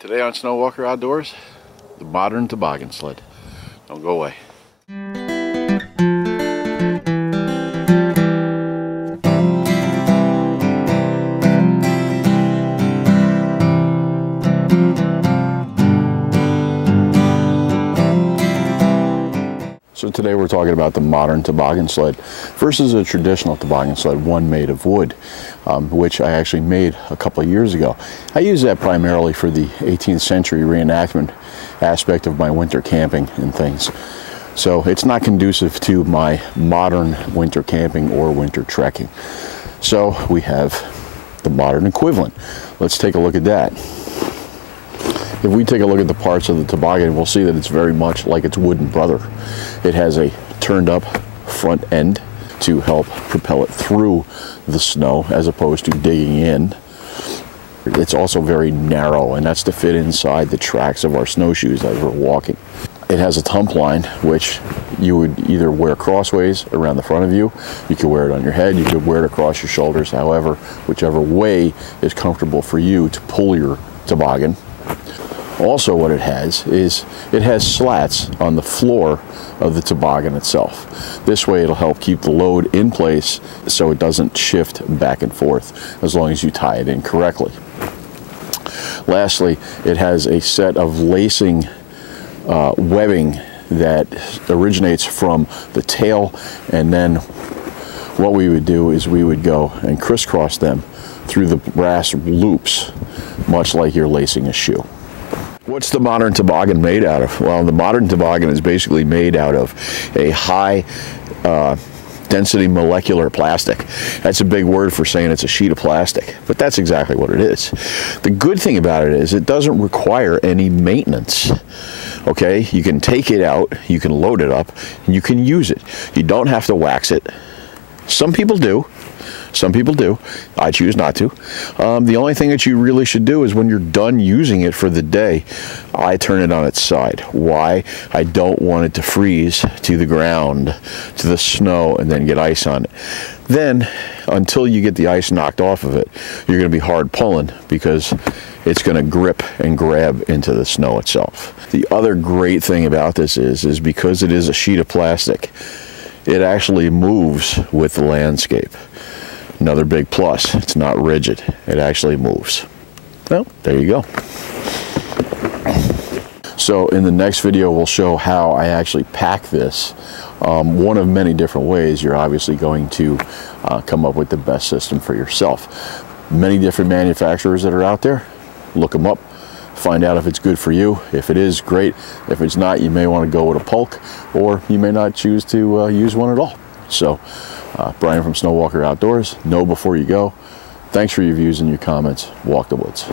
Today on Snow Walker Outdoors, the Modern Toboggan sled. Don't go away. So today we're talking about the modern toboggan sled versus a traditional toboggan sled, one made of wood, which I actually made a couple of years ago. I use that primarily for the 18th century reenactment aspect of my winter camping and things. So it's not conducive to my modern winter camping or winter trekking. So we have the modern equivalent. Let's take a look at that. If we take a look at the parts of the toboggan, we'll see that it's very much like its wooden brother. It has a turned up front end to help propel it through the snow as opposed to digging in. It's also very narrow, and that's to fit inside the tracks of our snowshoes as we're walking. It has a tump line, which you would either wear crossways around the front of you. You could wear it on your head, you could wear it across your shoulders, however, whichever way is comfortable for you to pull your toboggan. Also what it has is it has slats on the floor of the toboggan itself. This way it'll help keep the load in place so it doesn't shift back and forth as long as you tie it in correctly. Lastly, it has a set of lacing webbing that originates from the tail, and then what we would do is we would go and crisscross them through the brass loops, much like you're lacing a shoe. What's the modern toboggan made out of? Well, the modern toboggan is basically made out of a high density molecular plastic. That's a big word for saying it's a sheet of plastic, but that's exactly what it is. The good thing about it is it doesn't require any maintenance. Okay, you can take it out, you can load it up, and you can use it. You don't have to wax it. Some people do. Some people do. I choose not to. The only thing that you really should do is when you're done using it for the day, I turn it on its side. Why? I don't want it to freeze to the ground, to the snow, and then get ice on it. Then, until you get the ice knocked off of it, you're going to be hard pulling because it's going to grip and grab into the snow itself. The other great thing about this is because it is a sheet of plastic, it actually moves with the landscape. Another big plus, it's not rigid. It actually moves. Well, there you go. So in the next video, we'll show how I actually pack this. One of many different ways. You're obviously going to come up with the best system for yourself. Many different manufacturers that are out there. Look them up. Find out if it's good for you. If it is, great. If it's not, you may want to go with a Polk, or you may not choose to use one at all. So, Brian from Snow Walker Outdoors, know before you go. Thanks for your views and your comments. Walk the woods.